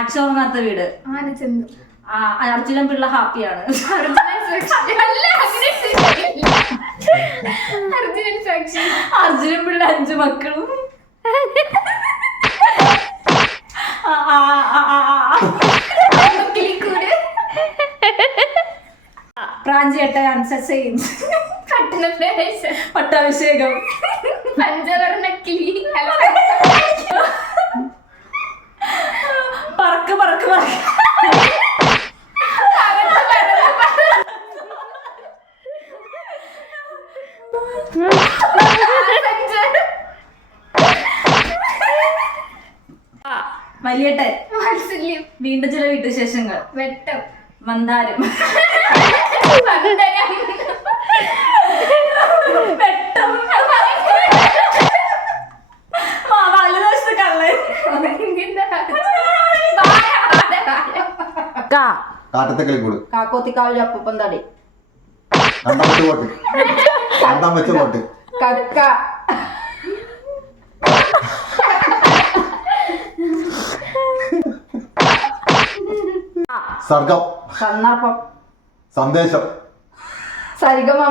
അച്ഛനുറങ്ങാത്ത വീട്. അർജുനൻ പിള്ള ഹാപ്പിയാണ്. അർജുനൻ പിള്ള 5 മക്കളും. പ്രാഞ്ചിയേട്ട അൻസയും പട്ടാഭിഷേകം. പറക്ക് പറക്ക് പറക്ക്. വലിയേട്ടൻ. വീണ്ടും ചില വീട്ടുവിശേഷങ്ങൾ. വെട്ടം. മന്ദാരം. വെട്ടം. വലതുവശത്ത് കള്ളൻ. കാട്ടത്തെ കളിക്കൂട്. കാക്കോത്തിക്കാവിലെ അപ്പൂപ്പൻ തടി. രണ്ടാം വെച്ച പോട്ട്. കക്ക. സർഗം. കണ്ണാപ്പം. സന്ദേശം. സരിഗമ.